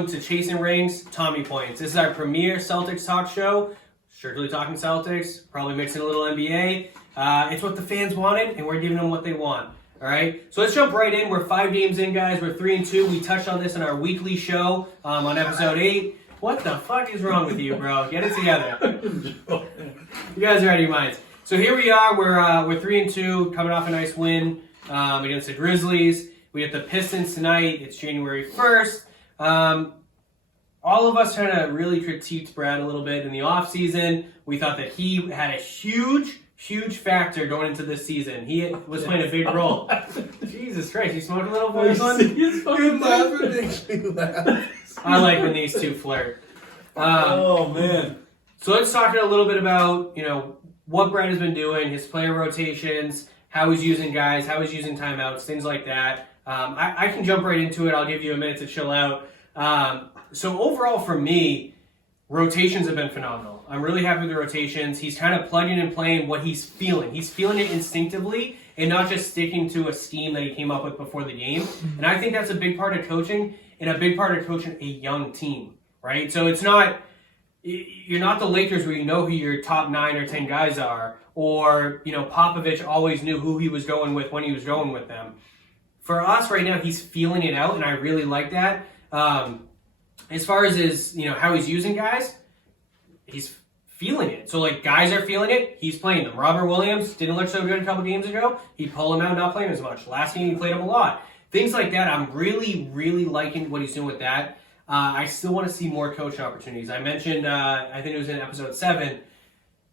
Welcome to Chasing Rings, Tommy Points. This is our premier Celtics talk show. Strictly talking Celtics, probably mixing a little NBA. It's what the fans wanted, and we're giving them what they want. All right, so let's jump right in. We're 5 games in, guys. We're 3-2. We touched on this in our weekly show on episode 8. What the fuck is wrong with you, bro? Get it together. You guys are out of your minds. So here we are. We're 3-2, coming off a nice win against the Grizzlies. We have the Pistons tonight. It's January 1st. All of us kind of really critiqued Brad a little bit in the offseason. We thought that he had a huge factor going into this season. He was playing a big role. Jesus Christ, you smoked a little for this one? I like when these two flirt. Oh, man. So let's talk a little bit about, what Brad has been doing, his player rotations, how he's using guys, how he's using timeouts, things like that. I can jump right into it. I'll give you a minute to chill out. So overall for me, rotations have been phenomenal. I'm really happy with the rotations. He's kind of plugging and playing what he's feeling. He's feeling it instinctively and not just sticking to a scheme that he came up with before the game. And I think that's a big part of coaching and a big part of coaching a young team, right? So you're not the Lakers where you know who your top 9 or 10 guys are, or, Popovich always knew who he was going with when he was going with them. For us right now, he's feeling it out, and I really like that. As far as his, how he's using guys, he's feeling it. So, guys are feeling it. He's playing them. Robert Williams didn't look so good a couple games ago. He'd pull him out, not playing as much. Last game, he played him a lot. Things like that, I'm really, really liking what he's doing with that. I still want to see more coaching opportunities. I mentioned, I think it was in episode 7,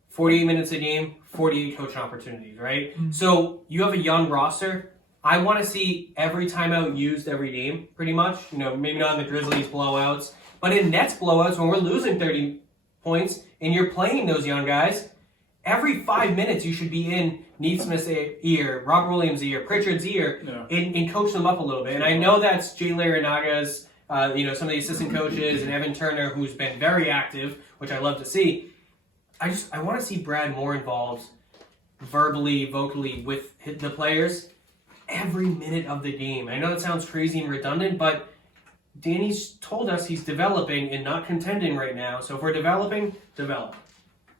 48 minutes a game, 48 coaching opportunities, right? Mm-hmm. So, you have a young roster. I want to see every timeout used every game, pretty much. Maybe not in the Grizzlies blowouts, but in Nets blowouts when we're losing 30 points and you're playing those young guys, every 5 minutes you should be in Neesmith's ear, Robert Williams' ear, Pritchard's ear, and coach them up a little bit. And I know that's Jay Larranaga's, some of the assistant coaches and Evan Turner, who's been very active, which I love to see. I want to see Brad more involved verbally, vocally with the players every minute of the game. I know it sounds crazy and redundant, but Danny's told us he's developing and not contending right now. So if we're developing, develop.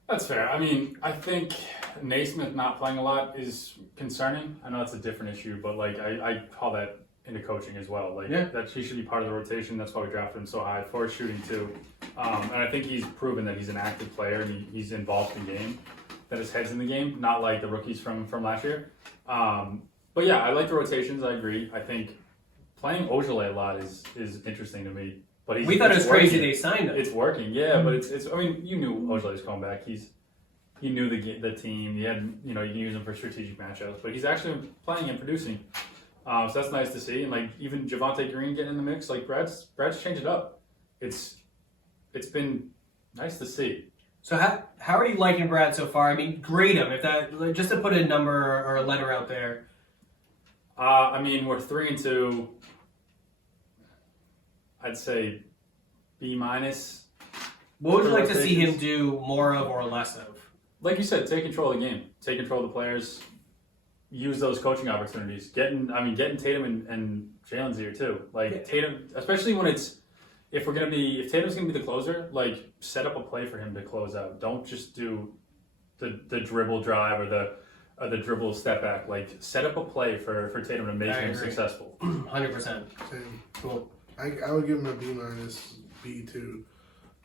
That's fair. I mean, I think Naismith not playing a lot is concerning. I know it's a different issue, but I call that into coaching as well. That he should be part of the rotation. That's why we drafted him so high for his shooting too. And I think he's proven that he's an active player and he's involved in the game, that his head's in the game, not like the rookies from last year. But yeah, I like the rotations. I agree. I think playing Ojale a lot is interesting to me. But we thought it was crazy they signed him. It's working, yeah. But it's. I mean, you knew Ojale was coming back. He knew the team. He had you can use him for strategic matchups. But he's actually playing and producing. So that's nice to see. And even Javonte Green getting in the mix. Brad's changed it up. It's been nice to see. So how are you liking Brad so far? I mean, grade him just to put a number or a letter out there. We're 3-2. I'd say B-. What would you like to see him do more of or less of? Like you said, take control of the game. Take control of the players. Use those coaching opportunities. Getting Tatum and Jalen's ear too. Tatum, especially when if Tatum's gonna be the closer, set up a play for him to close out. Don't just do the dribble drive or the dribble step back. Set up a play for Tatum to make him successful. 100%. Cool. I would give him a B-, B too.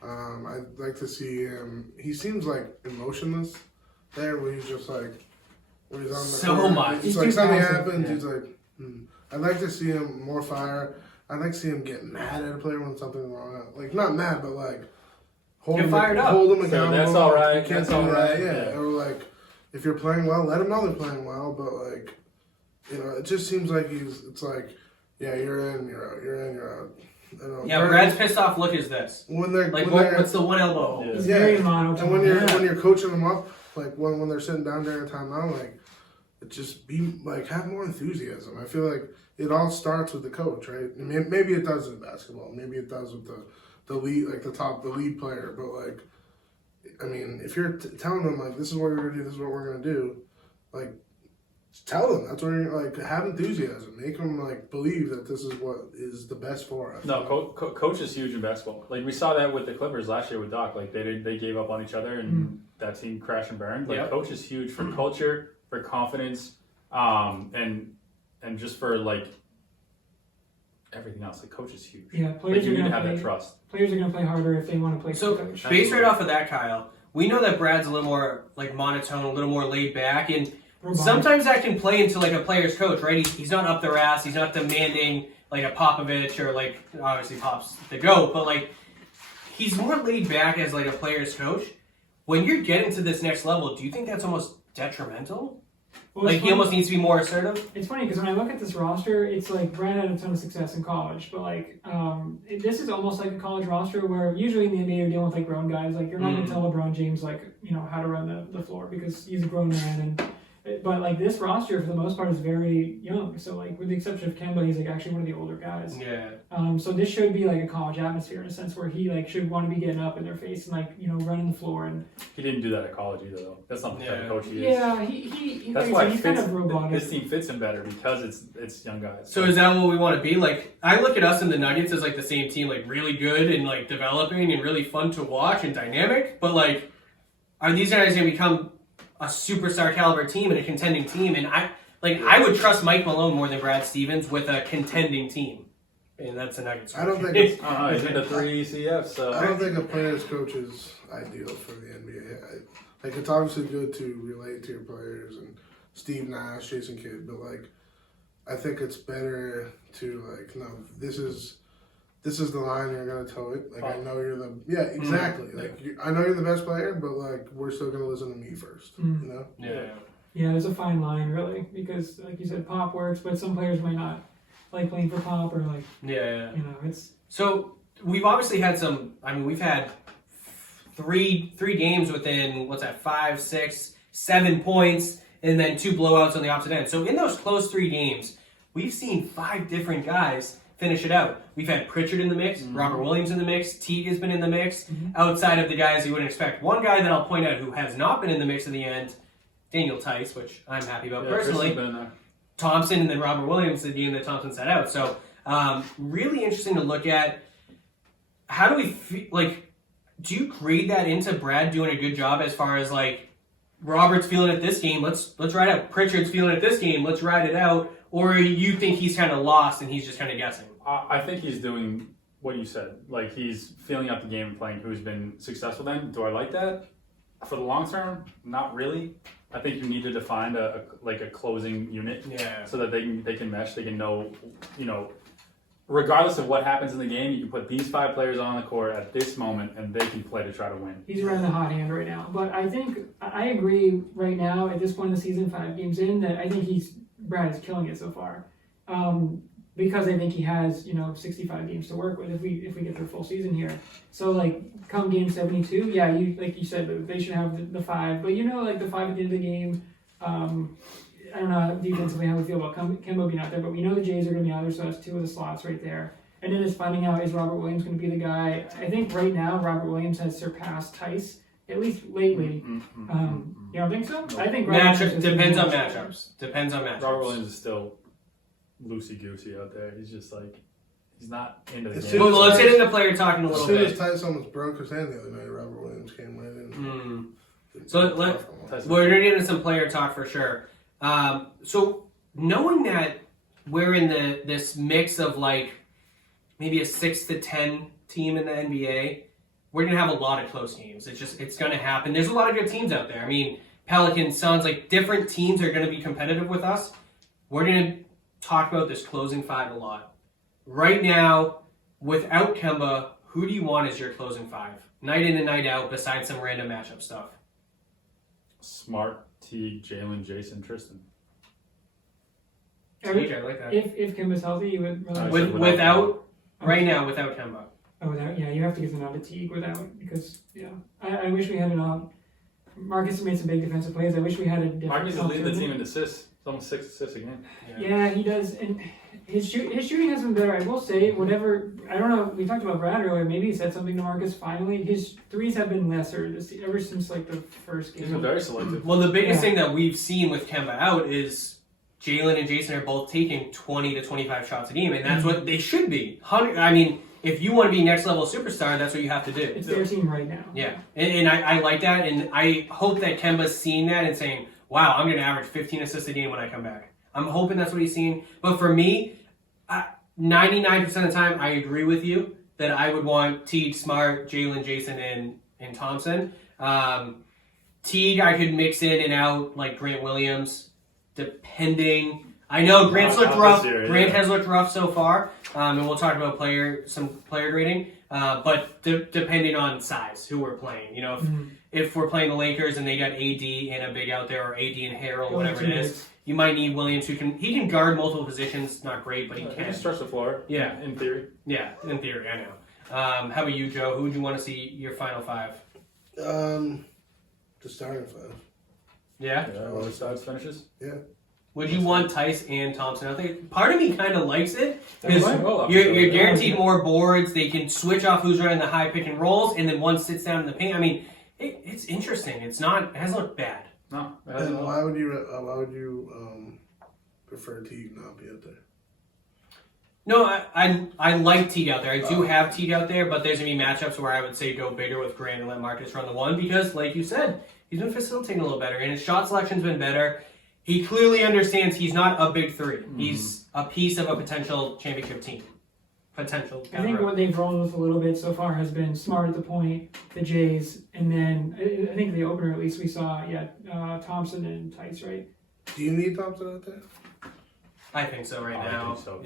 I'd like to see him. He seems emotionless there, where he's just when he's on the so court, much. It's something happens. Yeah. He's I'd like to see him more fire. I'd like to see him get mad at a player when something's wrong. Not mad, but hold him accountable. So that's all right. That's all right. Yeah. Or if you're playing well, let him know they're playing well. But it just seems like yeah, you're in, you're out, you're in, you're out. Yeah, Brad's pissed off look is this. When they're what's the one elbow hold? Yeah, and when you're coaching them up, when they're sitting down during a timeout, it just be have more enthusiasm. I feel like it all starts with the coach, right? I mean, maybe it does in basketball, maybe it does with the lead, the lead player, but if you're telling them this is what we're gonna do, this is what we're gonna do, tell them that's where you're like have enthusiasm, make them like believe that this is what is the best for us. No, coach is huge in basketball. Like we saw that with the Clippers last year with Doc. Like they gave up on each other and that team crashed and burned. Like coach is huge for culture, for confidence, and just for like everything else. Like coach is huge. Yeah, players like, you are need going to have that trust. Players are going to play harder if they want to play. So coach. based right off of that, Kyle, we know that Brad's a little more like monotone, a little more laid back, and sometimes that can play into like a player's coach, right? He's not up their ass. He's not demanding like a Popovich or like obviously Pop's the GOAT, but like he's more laid back as like a player's coach. When you're getting to this next level, do you think that's almost detrimental? Well, like he almost needs to be more assertive? It's funny because when I look at this roster, it's like Brad had a ton of success in college, but like this is almost like a college roster where usually in the NBA you're dealing with like grown guys. Like you're not going to tell LeBron James like how to run the floor because he's a grown man. But like this roster for the most part is very young. So like with the exception of Kemba, he's like actually one of the older guys. Yeah. So this should be like a college atmosphere in a sense where he like should want to be getting up in their face and like running the floor. And he didn't do that at college either though. That's not the type of coach he is. Yeah, he that's like why he's kind of robotic. This team fits him better because it's young guys. So is that what we want to be? Like I look at us in the Nuggets as like the same team, like really good and like developing and really fun to watch and dynamic. But like, are these guys going to become a superstar caliber team and a contending team? And I would trust Mike Malone more than Brad Stevens with a contending team. And that's a Nuggets. I don't think it's, he's in the 3 CF, so I don't think a player's coach is ideal for the NBA. Like it's obviously good to relate to your players and Steve Nash, Jason Kidd, but like I think it's better to like no, this is the line, you're gonna toe it. Like I know you're the exactly. Like I know you're the best player, but like we're still gonna listen to me first. You know? Yeah, there's a fine line really because like you said, Pop works, but some players might not like playing for Pop or like it's. So we've obviously had some. I mean, we've had three games within 5, 6, 7 points, and then 2 blowouts on the opposite end. So in those close 3 games, we've seen 5 different guys finish it out. We've had Pritchard in the mix, Robert Williams in the mix, Teague has been in the mix, outside of the guys you wouldn't expect. One guy that I'll point out who has not been in the mix in the end, Daniel Tice, which I'm happy about personally. Thompson and then Robert Williams, the game that Thompson set out. So really interesting to look at. How do we feel, like, do you grade that into Brad doing a good job as far as like Robert's feeling it this game, let's ride out. Pritchard's feeling it this game, let's ride it out. Or you think he's kind of lost and he's just kind of guessing? I think he's doing what you said. Like, he's feeling out the game and playing who's been successful then. Do I like that? For the long term, not really. I think you need to define a closing unit so that they can mesh. They can know, regardless of what happens in the game, you can put these 5 players on the court at this moment and they can play to try to win. He's running the hot hand right now. But I think, I agree right now at this point in the season, 5 games in, that I think Brad is killing it so far. Because I think he has, 65 games to work with if we get through full season here. So like come game 72, like you said, they should have the 5. But like the 5 at the end of the game, I don't know defensively how we feel about Kemba being out there, but we know the Jays are going to be out there, so that's 2 of the slots right there. And then it's finding out, is Robert Williams going to be the guy? I think right now Robert Williams has surpassed Tice, at least lately. You don't think so? I think depends on matchups. Robert Williams is still loosey-goosey out there. He's just like, he's not into the game. Well, let's get into player talking a little bit. As soon as Tice almost broke his hand the other night, Robert Williams came right in. So we're going to get into some player talk for sure. So knowing that we're in this mix of like maybe a 6 to 10 team in the NBA, we're going to have a lot of close games. It's going to happen. There's a lot of good teams out there. I mean, Pelicans, Suns, like different teams are going to be competitive with us. We're going to talk about this closing 5 a lot. Right now, without Kemba, who do you want as your closing 5? Night in and night out, besides some random matchup stuff. Smart, Teague, Jalen, Jason, Tristan. Teague, I like that. If Kemba's healthy, you would really without Kemba. Oh, without, you have to give the nod to Teague without, because I wish we had an odd. Marcus made some big defensive plays. I wish we had a different. Marcus is leading the team in assists. It's almost 6 assists a game. Yeah, he does, and his shooting has been better. I will say, I don't know. We talked about Brad earlier. Maybe he said something to Marcus. Finally, his threes have been lesser ever since like the first game. He's been very selective. Well, the biggest thing that we've seen with Kemba out is Jalen and Jason are both taking 20 to 25 shots a game, and that's what they should be. I mean, if you want to be next level superstar, that's what you have to do. It's their team right now. Yeah, and I like that, and I hope that Kemba's seeing that and saying, wow, I'm going to average 15 assists a game when I come back. I'm hoping that's what he's seeing. But for me, 99% of the time, I agree with you that I would want Teague, Smart, Jalen, Jason, and Thompson. Teague, I could mix in and out like Grant Williams, depending. I know Grant's looked rough. Grant has looked rough so far, and we'll talk about some player grading. But depending on size, who we're playing, if we're playing the Lakers and they got AD and a big out there, or AD and Harrell, whatever it is, you might need Williams who can guard multiple positions. Not great, but he can. He can stretch the floor. Yeah, in theory. Yeah, in theory, I know. How about you, Joe? Who would you want to see your final five? The starting five. Yeah. Other sides finishes. Yeah. Would you want Tice and Thompson? I think part of me kind of likes it because Well, you're guaranteed more boards. They can switch off who's running the high pick and rolls, and then one sits down in the paint. I mean, it's interesting. It hasn't looked bad. No. And why would you prefer Teague not be out there? No, I like Teague out there. I do have Teague out there, but there's going to be matchups where I would say go bigger with Grant and let Marcus run the one because, like you said, he's been facilitating a little better, and his shot selection's been better. He clearly understands he's not a big three. Mm-hmm. He's a piece of a potential championship team. I think what they've rolled with a little bit so far has been Smart at the point, the Jays, and then I think the opener at least we saw, Thompson and Tice, right? Do you need Thompson out there? I think so now. I think so.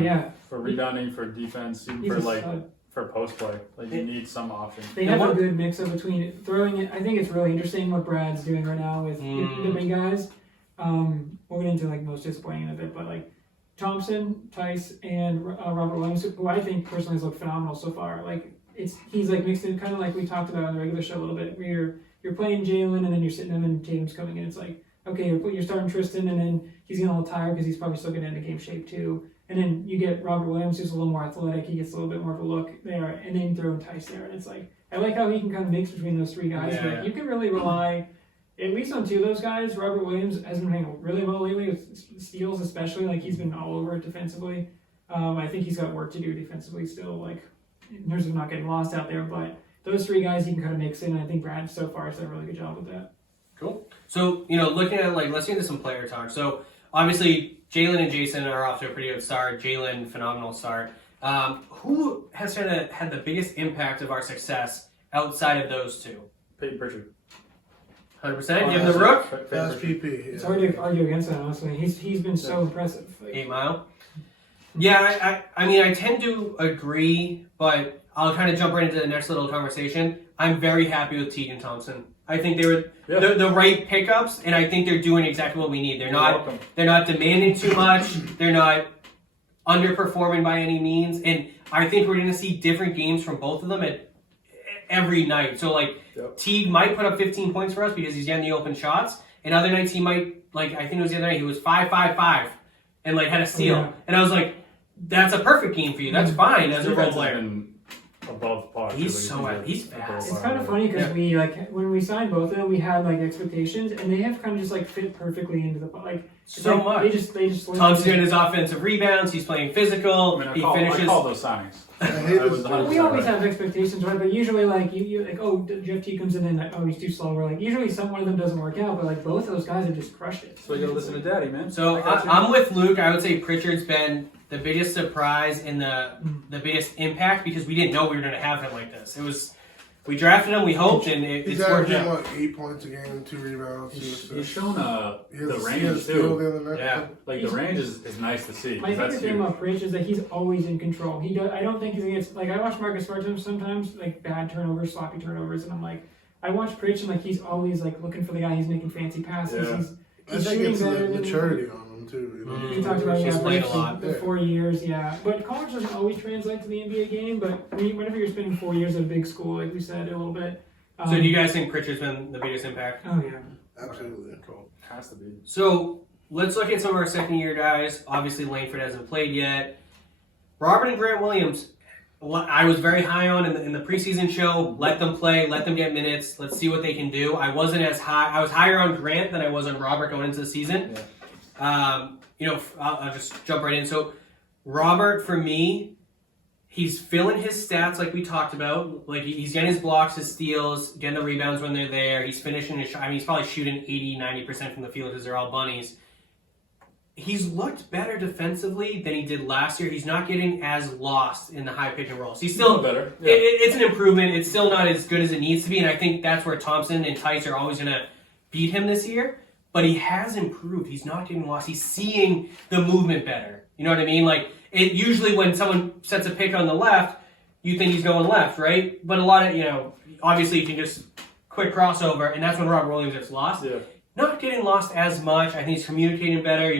Yeah. For rebounding, for Mm-hmm. rebounding, for defense, even for post play, you need some option. They have a good mix of between throwing it. I think it's really interesting what Brad's doing right now with the big guys. We'll get into most disappointing in a bit, but Thompson, Tice, and Robert Williams, who I think personally has looked phenomenal so far. He's mixed in, kind of like we talked about on the regular show a little bit, where you're playing Jalen and then you're sitting him and Tatum's coming in. It's okay, you're starting Tristan and then he's getting a little tired because he's probably still getting into game shape too. And then you get Robert Williams, who's a little more athletic. He gets a little bit more of a look there, and then you throw Tice there, and it's I like how he can kind of mix between those three guys. Yeah. You can really rely. At least on two of those guys, Robert Williams has been playing really well lately with steals, especially. He's been all over it defensively. I think he's got work to do defensively still, in terms of not getting lost out there. But those three guys, he can kind of mix in. And I think Brad so far has done a really good job with that. Cool. So looking at let's get into some player talk. So obviously Jalen and Jason are off to a pretty good start. Jalen, phenomenal start. Who has had the biggest impact of our success outside of those two? Peyton Pritchard. 100%. Give him the rook. That's PP. It's hard to argue against that, honestly. He's been so impressive. 8 Mile. Yeah, I tend to agree, but I'll kind of jump right into the next little conversation. I'm very happy with Teague and Thompson. I think they were the right pickups, and I think they're doing exactly what we need. They're not demanding too much. They're not underperforming by any means, and I think we're going to see different games from both of them every night. So Teague might put up 15 points for us because he's getting the open shots, and other nights he might I think it was the other night he was 5-5-5 and had a steal, and I was that's a perfect game for you. That's fine as a role player. Above par. He's he's fast. It's kind of funny because we when we signed both of them, we had expectations, and they have kind of just fit perfectly into the much. They just. Thompson doing his offensive rebounds. He's playing physical. He finishes. I call those signings. We always have expectations, right? But usually, Jeff T comes in and he's too slow. We're usually one of them doesn't work out, but both of those guys have just crushed it. So you gotta listen to Daddy, man. So I'm with Luke. I would say Pritchard's been the biggest surprise and the biggest impact because we didn't know we were going to have him like this. We drafted him, we hoped, and it's worked out. 8 points a game, 2 rebounds. He's shown the range too. Yeah, the range is nice to see. My favorite thing about Pritch is that he's always in control. I don't think he gets I watch Marcus Smart sometimes bad turnovers, sloppy turnovers, and I'm I watch Pritch and he's always I looking for the guy. He's making fancy passes. Yeah. He's I think it's the better maturity on him too. You talked about He's played a lot. the 4 years, but college doesn't always translate to the NBA game. But whenever you're spending 4 years at a big school, like we said a little bit. So do you guys think Pritchard's been the biggest impact? Oh yeah, absolutely. Cool. Has to be. So let's look at some of our second year guys. Obviously Langford hasn't played yet. Robert and Grant Williams, I was very high on in the preseason show. Let them play, let them get minutes. Let's see what they can do. I wasn't as high. I was higher on Grant than I was on Robert going into the season. Yeah. I'll just jump right in. So Robert, for me, he's filling his stats like we talked about. Like he's getting his blocks, his steals, getting the rebounds when they're there. He's finishing his shot. I mean, he's probably shooting 80, 90% from the field because they're all bunnies. He's looked better defensively than he did last year. He's not getting as lost in the high pick and rolls. He's still better. Yeah. It's an improvement. It's still not as good as it needs to be, and I think that's where Thompson and Tice are always going to beat him this year. But he has improved. He's not getting lost. He's seeing the movement better. You know what I mean? Like it usually when someone sets a pick on the left, you think he's going left, right? But a lot of obviously you can just quick crossover, and that's when Robert Williams gets lost. Yeah. Not getting lost as much. I think he's communicating better,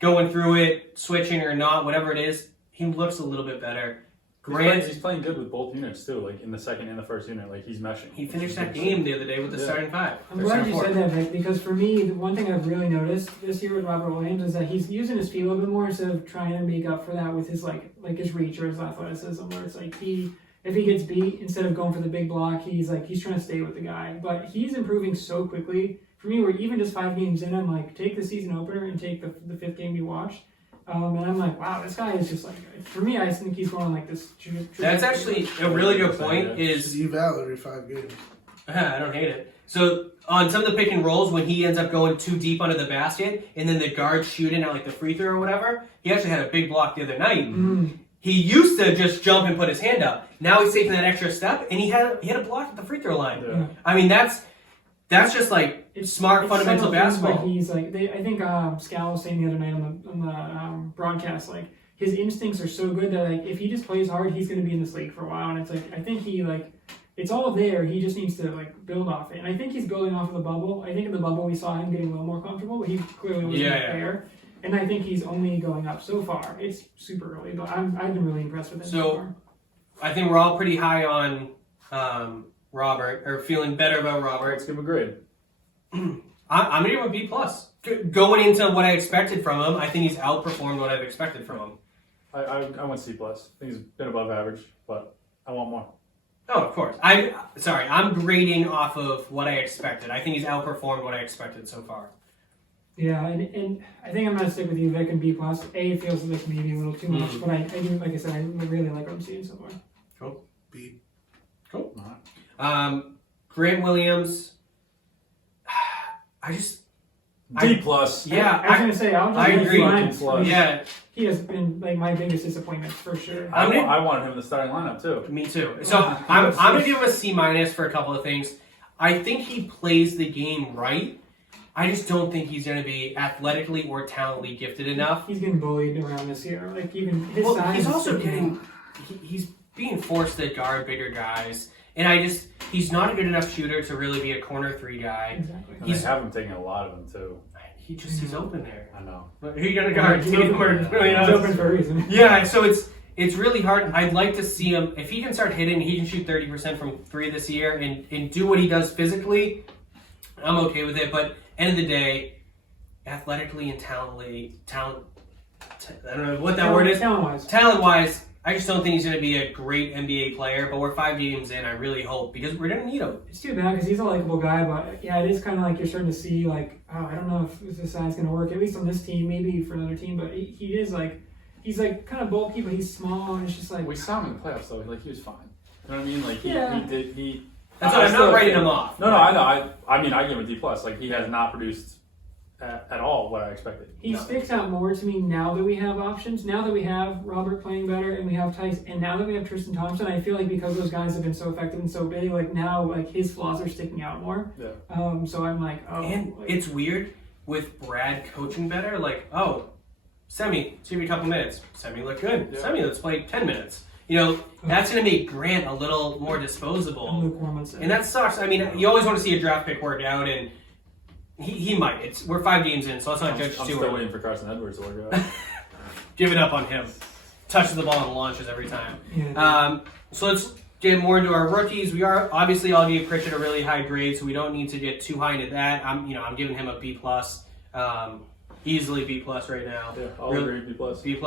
going through it, switching or not, whatever it is. He looks a little bit better. Grant, he's playing good with both units too, like in the second and the first unit. Like he's meshing. he finished that game the other day with the starting five. I'm glad you said that, Vic, because for me, the one thing I've really noticed this year with Robert Williams is that he's using his feet a little bit more instead of trying to make up for that with his like his reach or his athleticism, where it's like if he gets beat, instead of going for the big block, he's trying to stay with the guy. But he's improving so quickly. For me, we're even just 5 games in, I'm like, take the season opener and take the 5th game you watched. And I'm like, wow, this guy is just like, for me, I think he's going on like this. That's actually a really good point. Is eval every 5 games. I don't hate it. So on some of the pick and rolls, when he ends up going too deep under the basket, and then the guards shooting at like the free throw or whatever, he actually had a big block the other night. Mm. He used to just jump and put his hand up. Now he's taking that extra step, and he had a block at the free throw line. Yeah. I mean, that's just like smart fundamental basketball. Like he's like I think Scal was saying the other night on the broadcast, like his instincts are so good that like if he just plays hard, he's going to be in this league for a while. And it's like I think he it's all there. He just needs to like build off it. And I think he's building off of the bubble. I think in the bubble we saw him getting a little more comfortable, but he clearly wasn't there. And I think he's only going up so far. It's super early, but I've been really impressed with him so far. I think we're all pretty high on Robert, or feeling better about Robert. Let's give him a grade. I'm going to give him a B+. Going into what I expected from him, I think he's outperformed what I've expected from him. I went C+. I think he's been above average, but I want more. Oh, of course. I'm grading off of what I expected. I think he's outperformed what I expected so far. Yeah, and I think I'm going to stick with you, Vic, and B+. A, it feels like maybe a little too much, but I do, like I said, I really like what I'm seeing so far. Cool. B. Cool. Grant Williams, D+. Yeah, I was going to say, I agree. Yeah. He has been like my biggest disappointment for sure. I wanted him in the starting lineup too. Me too. So I'm going to give him a C- for a couple of things. I think he plays the game right. I just don't think he's going to be athletically or talently gifted enough. He's getting bullied around this year. Like even his size. He's also he's being forced to guard bigger guys. And he's not a good enough shooter to really be a corner 3 guy. Exactly. And they have him taking a lot of them too. He's open there. I know. Who are you going to guard? He's open for a reason. Yeah, so it's really hard. I'd like to see him, if he can start hitting, he can shoot 30% from 3 this year and do what he does physically, I'm okay with it. But end of the day, athletically and I don't know what that word is. Talent-wise, I just don't think he's going to be a great NBA player, but we're 5 games in. I really hope, because we're going to need him. It's too bad because he's a likable guy, but yeah, it is kind of like you're starting to see like, oh, I don't know if this side's going to work, at least on this team, maybe for another team, but he is like, he's like kind of bulky, but he's small, and it's just like... We saw him in the playoffs though, like he was fine. You know what I mean? Like he That's why I'm not writing him off. No, I know. I mean, I give him a D+. Like he has not produced at all what I expected. He sticks out more to me now that we have options, now that we have Robert playing better and we have Tice, and now that we have Tristan Thompson. I feel like because those guys have been so effective and so big, like now like his flaws are sticking out more. Yeah. So I'm like, oh. And it's weird with Brad coaching better. Like, oh, Semi, give me a couple minutes. Semi look good. Yeah. Semi, let's play 10 minutes. That's going to make Grant a little more disposable. And that sucks. I mean, you always want to see a draft pick work out, and he might. We're 5 games in, so let's not judge too early. I'm still waiting for Carson Edwards to work out. Give it up on him. Touches the ball and launches every time. Yeah. So let's get more into our rookies. We are obviously all gave Pritchard a really high grade, so we don't need to get too high into that. I'm giving him a B+. Easily B+ right now. Yeah, I'll agree. B+. B+.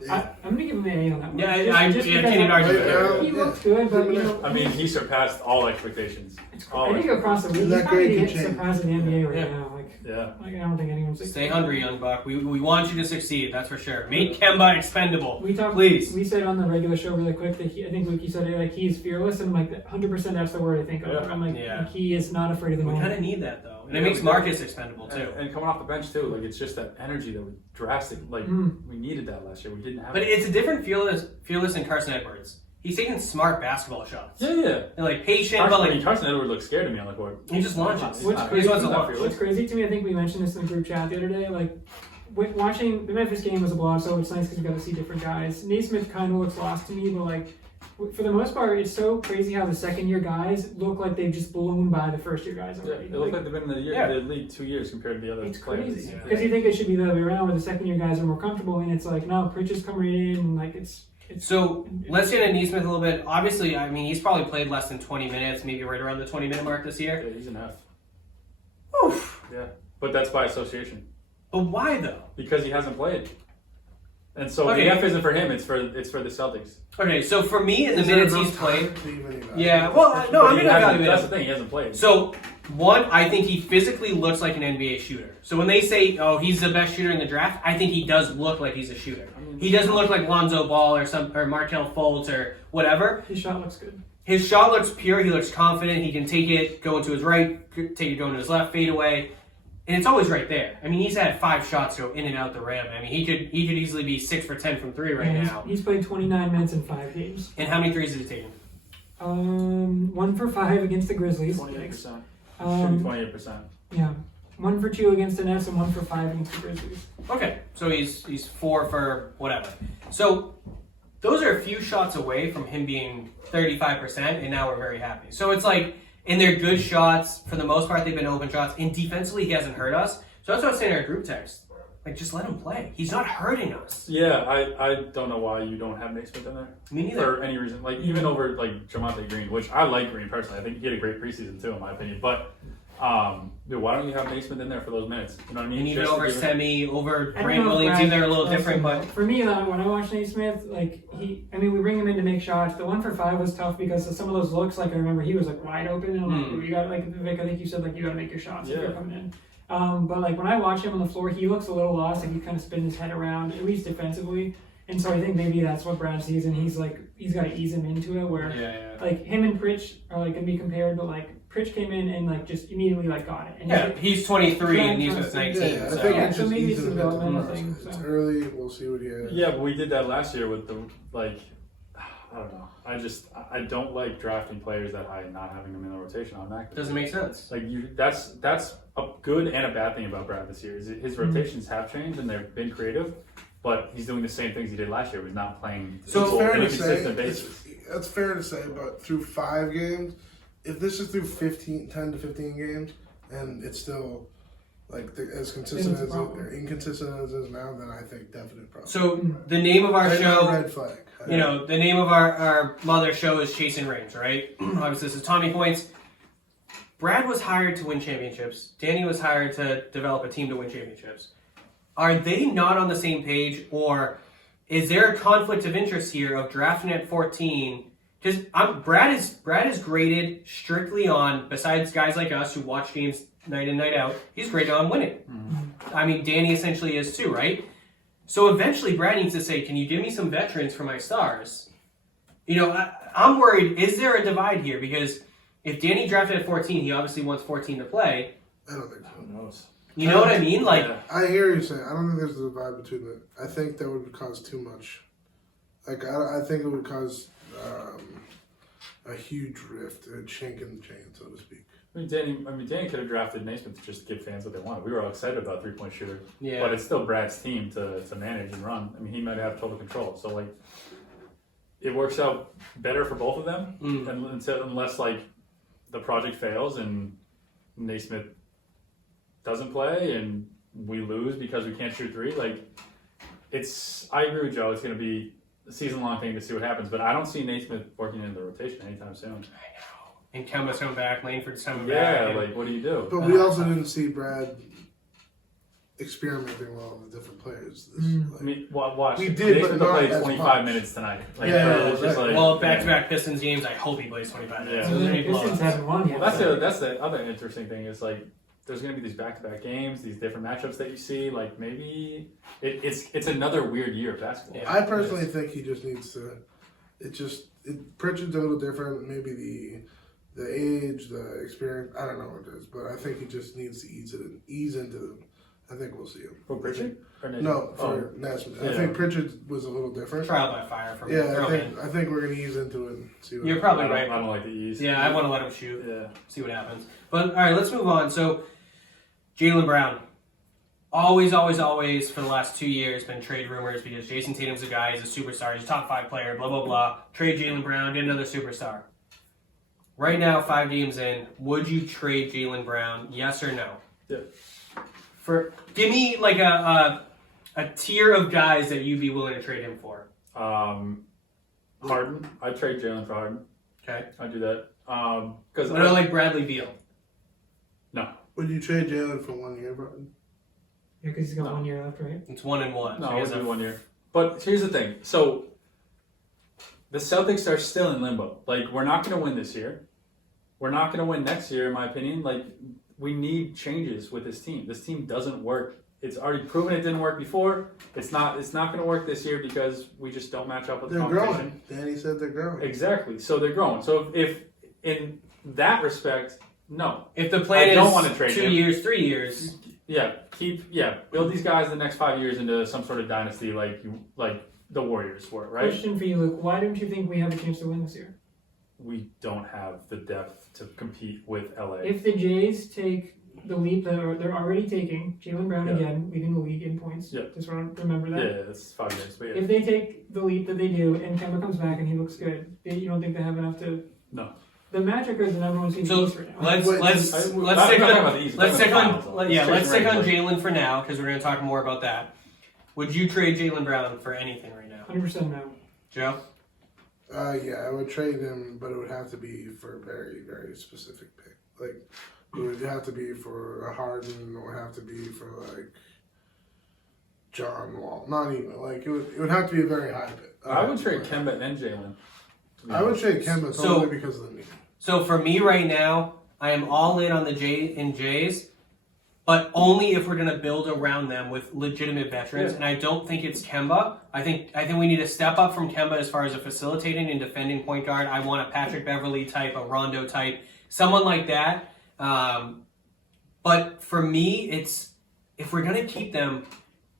Yeah. I'm gonna give him an A on that one. Yeah, can't argue. He looks good, but I mean, he surpassed all expectations. I think across the league, he's probably surpassing the NBA right now. Like, Yeah. Like I don't think anyone's Stay hungry, young buck. We want you to succeed. That's for sure. Make Kemba expendable. Please. We said on the regular show really quick that I think Luki said it, like he's fearless, and I'm like 100% that's the word I think of. Yeah. I'm like he is not afraid of the We moment. kind of need that though, and it makes Marcus expendable too. And coming off the bench too, like it's just that energy that we drastic. Like we needed that last year. We didn't have. But it's a different fearless than Carson Edwards. He's taking smart basketball shots. Yeah. And like patient, but like Carson Edwards looks scared of me on the court. he just launches. What's He just wants to launch. What's crazy to me, I think we mentioned this in the group chat the other day, like watching the Memphis game was a blowout, so it's nice because we got to see different guys. Naismith kind of looks lost to me, but like for the most part, it's so crazy how the second-year guys look like they've just blown by the first-year guys already. It looks like they've been in the league 2 years compared to the other It's players. crazy because you think it should be the other way around, where the second-year guys are more comfortable, and it's like no, Pritch is coming in, and like it's. So let's get into Naismith a little bit. Obviously, I mean he's probably played less than 20 minutes, maybe right around the 20-minute mark this year. Yeah, he's an F. Oof. Yeah, but that's by association. But why though? Because he hasn't played. And so Okay. the F isn't for him; it's for the Celtics. Okay, so for me, in the Is there minutes enough he's played, time to even evaluate? yeah. Well, no, But I'm he gonna hasn't- evaluate That's him. the thing; he hasn't played. So, one, I think he physically looks like an NBA shooter. So when they say, "Oh, he's the best shooter in the draft," I think he does look like he's a shooter. He doesn't look like Lonzo Ball or Markelle Fultz or whatever. His shot looks good. His shot looks pure. He looks confident. He can take it, go into his right, take it, go into his left, fade away, and it's always right there. I mean, he's had 5 shots go in and out the rim. I mean, he could easily be 6 for 10 from 3 right And now. he's played 29 minutes in 5 games. And how many threes has he taken? 1 for 5 against the Grizzlies. 28%. Should be Um, 28%. yeah, 1 for 2 against the Nets and 1 for 5 against the Grizzlies. Okay, so he's 4 for whatever. So those are a few shots away from him being 35%, and now we're very happy. So it's like, and they're good shots. For the most part, they've been open shots. And defensively, he hasn't hurt us. So that's what I was saying in our group text. Like, just let him play. He's not hurting us. Yeah, I don't know why you don't have Naismith in there. Me neither. For any reason. Like, even over, like, Jamonte Green, which I like Green personally. I think he had a great preseason, too, in my opinion. But, dude, why don't you have Naismith in there for those minutes? You know what I mean? And even Just to over give him- Semi, over I don't Grant know if Williams, Brad- they're a little different, but for me, when I watch Naismith, like we bring him in to make shots. The 1 for 5 was tough because of some of those looks. Like I remember he was like wide open, and I'm like, you got like Vic. I think you said like you got to make your shots if you're coming in. But like when I watch him on the floor, he looks a little lost, and he kind of spins his head around, at least defensively. And so I think maybe that's what Brad sees, and he's got to ease him into it. Where like him and Pritch are like gonna be compared, but like Pritch came in and like just immediately like got it. And he's 23 and he's with Yeah, 19. I So. think Yeah, it's so just maybe it's easing a him into the developmental process. thing, It's so. early. We'll see what he has. Yeah, but we did that last year with the, like, I don't know. I don't like drafting players that high and not having them in the rotation automatically. Doesn't make sense. Like that's a good and a bad thing about Brad this year. Is his rotations have changed and they've been creative, but he's doing the same things he did last year. He's not playing So it's equal fair on a to say. consistent basis. That's fair to say, but through 5 games, if this is through 10 to 15 games, and it's still like as consistent Then it's a as it, problem. or inconsistent as it is now, then I think definite problem. So the name of our Red- show, red flag. you know, the name of our mother show is Chasing Rings, right? Obviously, this is Tommy Points. Brad was hired to win championships. Danny was hired to develop a team to win championships. Are they not on the same page, or is there a conflict of interest here of drafting at 14? Because Brad is graded strictly on, besides guys like us who watch games night in, night out, he's graded on winning. I mean, Danny essentially is too, right? So eventually Brad needs to say, can you give me some veterans for my stars? You know, I'm worried, is there a divide here? Because if Danny drafted at 14, he obviously wants 14 to play. I don't think so. Who knows? You know what I mean? Like, Yeah. I hear you saying. I don't think there's a divide between it. I think that would cause too much. Like I think it would cause a huge rift, a chink in the chain, so to speak. Danny could have drafted Naismith to just give fans what they wanted. We were all excited about 3-point shooter, yeah. but it's still Brad's team to manage and run. I mean, he might have total control. So like, it works out better for both of them, unless like the project fails and Naismith doesn't play and we lose because we can't shoot 3. Like, I agree with Joe. It's going to be a season-long thing to see what happens, but I don't see Naismith working in the rotation anytime soon. And Kemba's coming back, Langford's coming back. Yeah, and- like, what do you do? But we also didn't see Brad experimenting well with different players. I mean, watch. We did, Naismith but not played as 25 much. minutes tonight. Like, Yeah, it's just right. like, well, back-to-back Pistons games, I hope he plays 25 minutes. Yeah. Those are The gonna be Pistons blowouts. haven't won yet. Well, that's the other interesting thing is like there's going to be these back-to-back games, these different matchups that you see. Like maybe it's another weird year of basketball. I personally think he just needs to. Pritchard's a little different. Maybe the age, the experience. I don't know what it is, but I think he just needs to ease into them. I think we'll see him. For Pritchard? No, for Naismith. I think Pritchard was a little different. Trial by fire for me. Yeah, I think we're gonna ease into it and see what You're probably right. I don't like the ease. Yeah, I want to let him shoot. Yeah. See what happens. But all right, let's move on. So, Jaylen Brown, always for the last 2 years been trade rumors because Jason Tatum's a guy, he's a superstar, he's a top 5 player, blah blah blah. Trade Jaylen Brown, get another superstar. Right now, 5 games in, would you trade Jaylen Brown? Yes or no? Yeah. Give me like a tier of guys that you'd be willing to trade him for. Harden. I'd trade Jaylen for Harden. Okay. I'd do that. Because I don't like Bradley Beal. No. Would you trade Jaylen for 1 year, bro? Yeah, because he's got 1 year left, right? It's 1 and 1. No, So I he would has do a- 1 year. But here's the thing. So the Celtics are still in limbo. Like, we're not going to win this year. We're not going to win next year, in my opinion. Like, we need changes with this team. This team doesn't work. It's already proven it didn't work before. It's not going to work this year because we just don't match up with the They're competition. growing. Danny said they're growing. Exactly. So they're growing. So if in that respect, no. If the plan I don't is wanna trade 2 him. years, 3 years, Build these guys the next 5 years into some sort of dynasty like the Warriors were, right? Question for you, Luke. Why don't you think we have a chance to win this year? We don't have the depth to compete with LA. If the Jays take the leap that they're already taking, Jaylen Brown Yeah. again, leading the league in points. Yeah. Just want to remember that. Yeah, it's 5 years, but yeah. If they take the leap that they do and Kemba comes back and he looks good, you don't think they have enough to? No. The Magic are the number one seed in So the East right now. let's Wait, let's I'm let's not stick talking on about the East, I'm let's talking stick about the on finals. yeah let's stick on Regular. Jaylen for now because we're going to talk more about that. Would you trade Jaylen Brown for anything right now, 100% no. Joe? Yeah, I would trade him, but it would have to be for a very, very specific pick. Like, it would have to be for a Harden, or it would have to be for like John Wall. Not even like it would have to be a very high pick. I would trade Kemba and Jaylen. I would trade Kemba So- only because of the need. So for me right now, I am all in on the Jays, but only if we're going to build around them with legitimate veterans. Yeah. And I don't think it's Kemba. I think we need to step up from Kemba as far as a facilitating and defending point guard. I want a Patrick Beverly type, a Rondo type, someone like that. But for me, it's if we're going to keep them,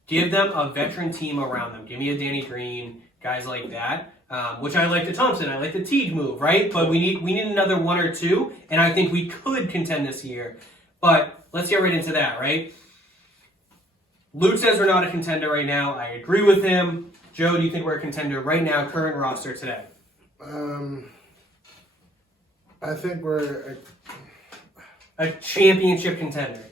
give them a veteran team around them. Give me a Danny Green, guys like that. Which I like the Thompson, I like the Teague move, right? But we need another 1 or 2, and I think we could contend this year. But let's get right into that, right? Luke says we're not a contender right now. I agree with him. Joe, do you think we're a contender right now, current roster today? I think we're A championship contender.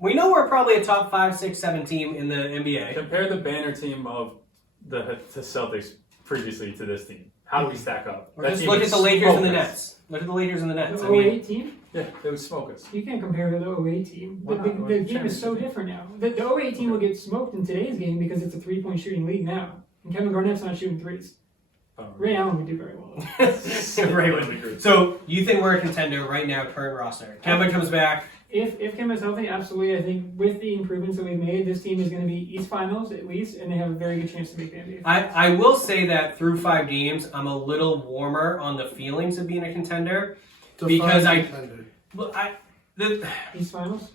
We know we're probably a top 5, 6, 7 team in the NBA. Compare the banner team of the Celtics previously to this team. How do we stack up? Or That just team look would at the Lakers and the smoke us. Nets. Look at the Lakers and the Nets. The I mean, 08 team? Yeah, they would smoke us. You can't compare to the 08 team. Why The, not? the, We're the game is so championship. different now. The 08 team will get smoked in today's game because it's a 3-point shooting league now. And Kevin Garnett's not shooting threes. Ray Allen would do very well. Right. So you think we're a contender right now, current roster? Kemba comes back. If Kemba's healthy, absolutely. I think with the improvements that we've made, this team is going to be East Finals at least, and they have a very good chance to make the NBA. I will say that through 5 games, I'm a little warmer on the feelings of being a contender. Because East Finals?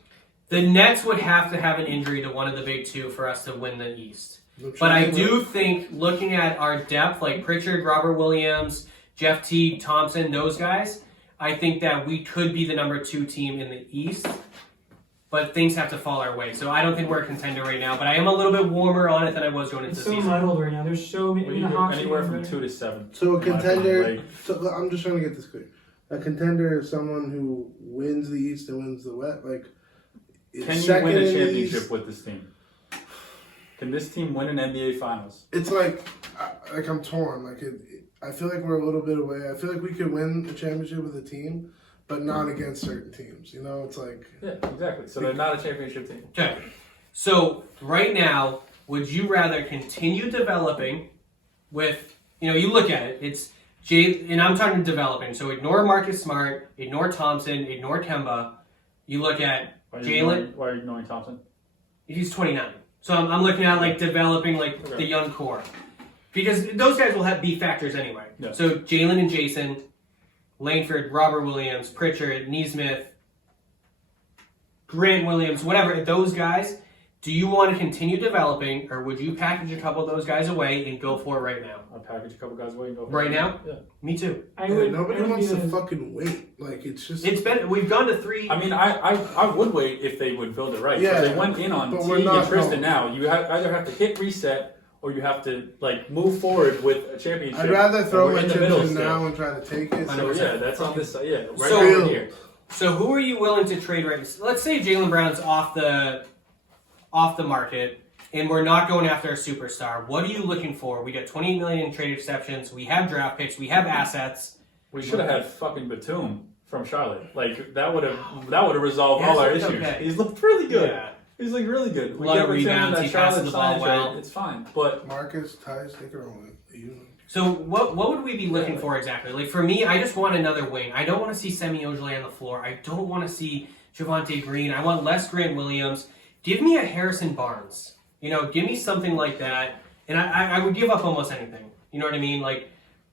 The Nets would have to have an injury to one of the big 2 for us to win the East. But I do think, looking at our depth, like Pritchard, Robert Williams, Jeff Teague, Thompson, those guys, I think that we could be the number 2 team in the East. But things have to fall our way. So I don't think we're a contender right now. But I am a little bit warmer on it than I was going into It's the so season. muddled right now. There's so many. We in the need Hawks anywhere are from better. 2 to 7. So a in my contender. opinion. So I'm just trying to get this clear. A contender is someone who wins the East and wins the West. Like, is Can you second win a in the championship East. with this team? Can this team win an NBA Finals? It's like I'm torn. Like I feel like we're a little bit away. I feel like we could win a championship with a team, but not against certain teams. You know, it's like Yeah, exactly. So they're not a championship team. Okay. So right now, would you rather continue developing with, you look at it, it's and I'm talking developing, so ignore Marcus Smart, ignore Thompson, ignore Kemba. You look at Jalen. Why are you ignoring Thompson? He's 29. So I'm looking at like developing like the young core. Because those guys will be factors anyway. Yeah. So Jalen and Jason, Langford, Robert Williams, Pritchard, Neesmith, Grant Williams, whatever, those guys, do you want to continue developing, or would you package a couple of those guys away and go for it right now? I'll package a couple guys away and go for Right it. now? Yeah. Me too. Nobody wants to fucking wait. Like, it's just... We've gone to 3. I mean, I would wait if they would build it right. Yeah. They went in on But T we're not and Tristan going. now. You either have to hit reset or you have to, like, move forward with a championship. I'd rather throw We're my in the chips middle in still. now and try to take it. So, yeah, that's on this side. Yeah, right So- over here. So who are you willing to trade right now? Let's say Jaylen Brown's off the market, and we're not going after a superstar. What are you looking for? We got 28 million in trade exceptions. We have draft picks. We have assets. We should have had fucking Batum from Charlotte. Like, that would have resolved all our Yes, issues. okay. He's looked really good. Yeah. He's looked really good. A lot of rebounds, he passes the ball well. It's fine. But Marcus, Tice, take it on you. So what would we be looking for exactly? Like for me, I just want another wing. I don't want to see Semi Ojeleye on the floor. I don't want to see Javonte Green. I want less Grant Williams. Give me a Harrison Barnes. Give me something like that. And I would give up almost anything. You know what I mean? Like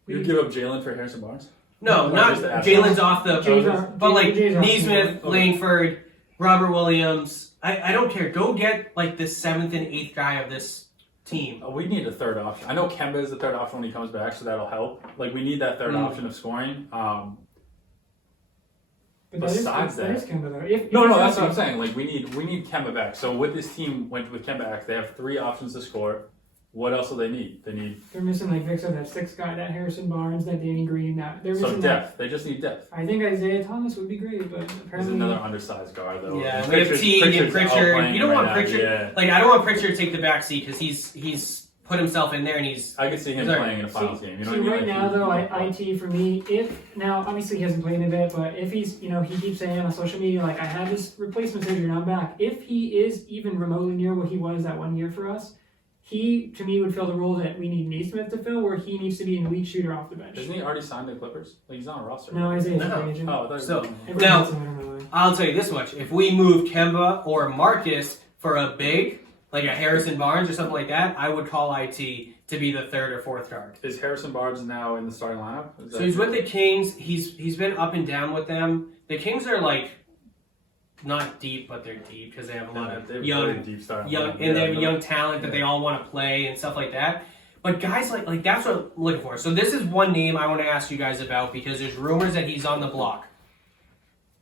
you'd give up Jalen for Harrison Barnes? no, Or not just the assets? Jalen's off the but like Jay's off the Neesmith, board. Langford, Robert Williams. I don't care. Go get like the 7th and 8th guy of this team. We need a third option. I know Kemba is the third option when he comes back, so that'll help. Like, we need that third option of scoring. But Besides that is that- Kemba though. If No, he's that's what I'm healthy- saying. Like, we need Kemba back. So with this team, with Kemba back, they have 3 options to score. What else do they need? They need They're missing like Victor, that 6th guy, that Harrison Barnes, that Danny Green. That they're missing some depth. They just need depth. I think Isaiah Thomas would be great, but He's apparently another undersized guard, though. Yeah, And we have Teague and Pritchard's Pritchard. outplaying You don't right want now. Pritchard. Yeah. Like I don't want Pritchard to take the back seat because he's put himself in there and he's. I could see him Sorry. playing in a finals game. You know See, what I right mean? now Like, though, IT for me, if now obviously he hasn't played in a bit, but if he's he keeps saying on social media like I had this replacement surgery and I'm back. If he is even remotely near what he was that 1 year for us, he to me would fill the role that we need Naismith to fill, where he needs to be an elite shooter off the bench. Isn't he already signed the Clippers? Like, he's on a roster. No, Isaiah's a No. free agent. Oh, I thought So- he was Everyone Now- else, I don't know. I'll tell you this much: if we move Kemba or Marcus for a big, like a Harrison Barnes or something like that, I would call IT to be the 3rd or 4th guard. Is Harrison Barnes now in the starting lineup? So he's with the Kings. He's been up and down with them. The Kings are like not deep, but they're deep because they have a lot of young, deep starting and they have young talent that they all want to play and stuff like that. But guys like that's what I'm looking for. So this is one name I want to ask you guys about because there's rumors that he's on the block.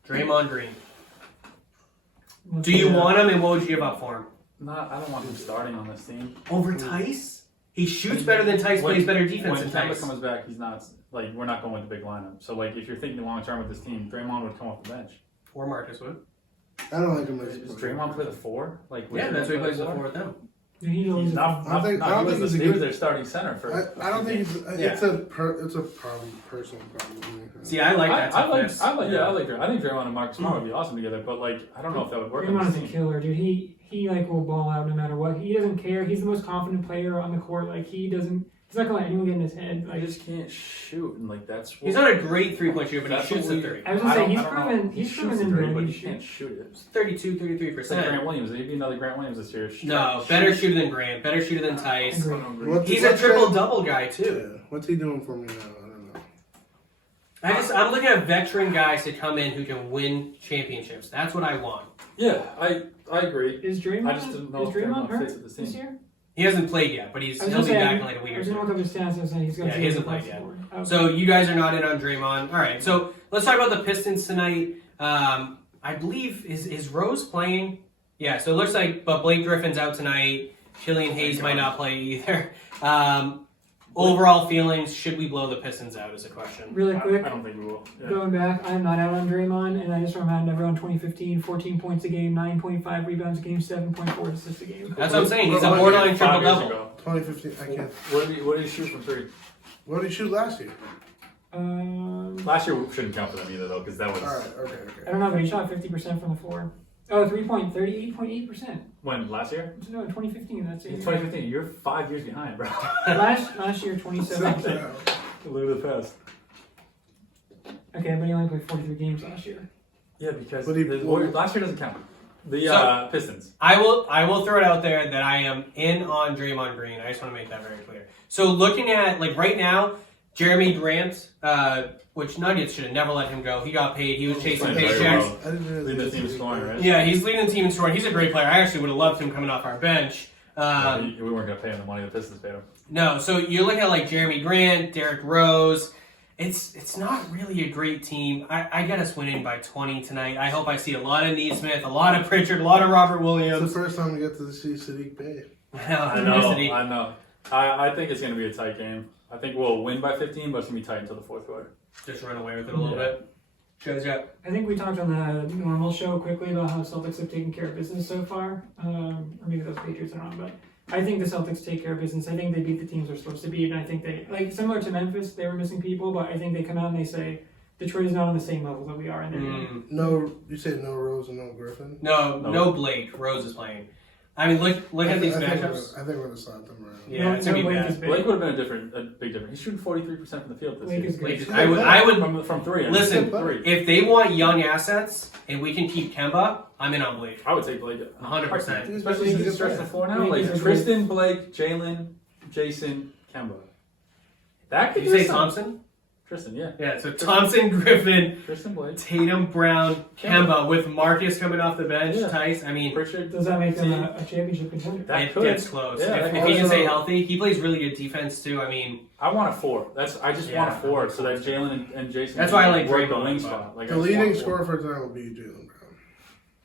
Draymond Green. Do you want him, and what would you give up for him? I don't want him starting on this team. Over Tice? He shoots better than Tice, plays better defense When than Kemba Tice. comes back, he's not like we're not going with the big lineup. So like if you're thinking long term with this team, Draymond would come off the bench. Or Marcus would. I don't like him as Does Draymond play the 4? Like would Yeah, Draymond that's what he play plays the 4 with them. He's always He's not. I don't think he was he's a he was good- their starting center for. I don't think Yeah. it's a problem, personal problem. See, I like that I like toughness. I like Draymond. I think Draymond and Marcus Smart would be awesome together. But like I don't know if that would work on Draymond this is a team. killer, dude. He like will ball out no matter what. He doesn't care. He's the most confident player on the court. Like he's not gonna let anyone get in his head. I Like just can't shoot, and like that's. He's not a great three-point shooter, but he That's shoots what the we- 3. I was gonna say, don't he's know. proven- He he's shoots proven the in three, the but league he to can't shoot it. 32, It's like 33%. Grant Williams. He'd be another Grant Williams this year. No, better shooter than Grant, better shooter than Tice. Agreed. He's a triple-double guy, too. Yeah. What's he doing for me now? I don't know. I'm looking at veteran guys to come in who can win championships. That's what I want. Yeah, I agree. Is Draymond? I just didn't know is if Draymond Draymond hurt fits with this this team. year? He hasn't played yet, but I was he'll gonna be say, back in like a week I or was gonna so. look up his stats and say he's gonna Yeah, be he hasn't across played the yet. board. Okay. So you guys are not in on Draymond. All right, so let's talk about the Pistons tonight. I believe is Rose playing? Yeah, so it looks like, but Blake Griffin's out tonight. Killian Hayes might not play either. Overall feelings: should we blow the Pistons out? Is a question. Really quick, I don't think we will. Yeah. going back, I'm not out on Draymond, and I just remind everyone 2015, 14 points a game, 9.5 rebounds a game, 7.4 assists a game. That's what I'm saying. He's a What- borderline 5 years triple-double. ago. 2015. I can't. What did he shoot from 3? What did he shoot last year? Last year shouldn't count for them either though, because that was All right. Okay. I don't know, but he shot 50% from the floor. Oh, 38.8%. when last year. No, in 2015, that's it. 2015. You're 5 years behind, bro. Last year, 27. Look at the past. Okay, but he only played 43 games last year. Yeah, because But he- the Warriors last year doesn't count. The So- Pistons. I will throw it out there that I am in on Draymond Green. I just want to make that very clear. So looking at like right now, Jeremy Grant, which Nuggets should have never let him go. He got paid. He was chasing Playing very paychecks. well. I didn't realize Leading the he team was scoring, right? Yeah, he's leading the team in scoring. He's a great player. I actually would have loved him coming off our bench. We weren't gonna pay him the money the Pistons paid him. No, so you're looking at like Jeremy Grant, Derrick Rose. It's not really a great team. I got us winning by 20 tonight. I hope I see a lot of Neesmith, a lot of Pritchard, a lot of Robert It's Williams. the first time we get to see Sadiq Bey. I know. I think it's gonna be a tight game. I think we'll win by 15, but it's gonna be tight until the fourth quarter. Just run away with it a little bit. Guys, yeah. I think we talked on the normal show quickly about how Celtics have taken care of business so far. Or maybe those Patriots are wrong, but I think the Celtics take care of business. I think they beat the teams they're supposed to beat, and I think they, like similar to Memphis, they were missing people, but I think they come out and they say Detroit is not on the same level that we are in their game. No, you say no Rose and no Griffin. No Blake. Rose is playing. I mean, look at these matchups. I think we're gonna slap them around. Yeah, it's gonna be Blake bad. is big. Blake would have been a big difference. He's shooting 43% from the field this Blake year. is Blake good. is- I would From 3. I mean, listen. three. If they want young assets and we can keep Kemba, I'm in on Blake. I would take Blake 100%. Especially since he's stretching the floor now. Blake Like is a Tristan, Blake, Jalen, Jason, Kemba. That could Did you do say something. Thompson? Tristan, yeah. Yeah, so Thompson, Griffin, Tristan, Blake. Tatum, Brown, Kemba with Marcus coming off the bench. Yeah. Tice. I mean, Pritchard. Does that make them a championship contender? That it could. gets close. Yeah, if that he could. can stay healthy, he plays really good defense too. I mean, I want a 4. I just want a Yeah, 4 I like so that Jalen and Jason. That's why I like work the Draymond, wing but- spot. Like, The I just leading want 4. scorer for tonight will be Jalen Brown.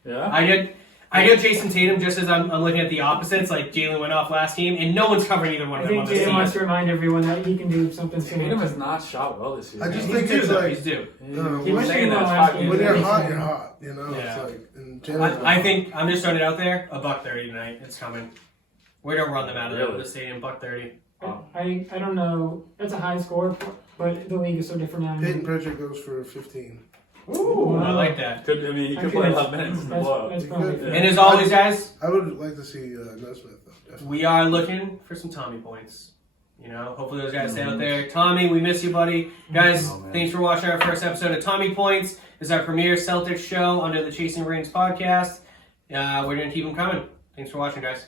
Yeah. I got Jason Tatum just as I'm looking at the opposites. Like Jalen went off last game, and no one's covering either one I of them think on this Jalen wants team. to remind everyone that he can do something Tatum similar. has not shot well this year. I just He's think due, it's though. like- He's due. No, He was When saying you're that hot, when Yeah. you're hot, you're hot. You know, Yeah. it's like and Jalen. I think I'm just throwing it out there. A $130 tonight. It's coming. We're gonna run them out of Really? the stadium. $130. I don't know. That's a high score, but the league is so different now. Peyton Pritchard goes for 15. Ooh, I like that. He could Actually, play that's- 11 minutes in the That's, blowout. that's probably could. fair. And as always, guys, I would like to see Nesmith though. Definitely. we are looking for some Tommy points. You know, hopefully those guys stay out there. Tommy, we miss you, buddy. Guys, Oh, man. thanks for watching our first episode of Tommy Points. This is our premiere Celtics show under the Chasing Rings podcast. We're going to keep them coming. Thanks for watching, guys.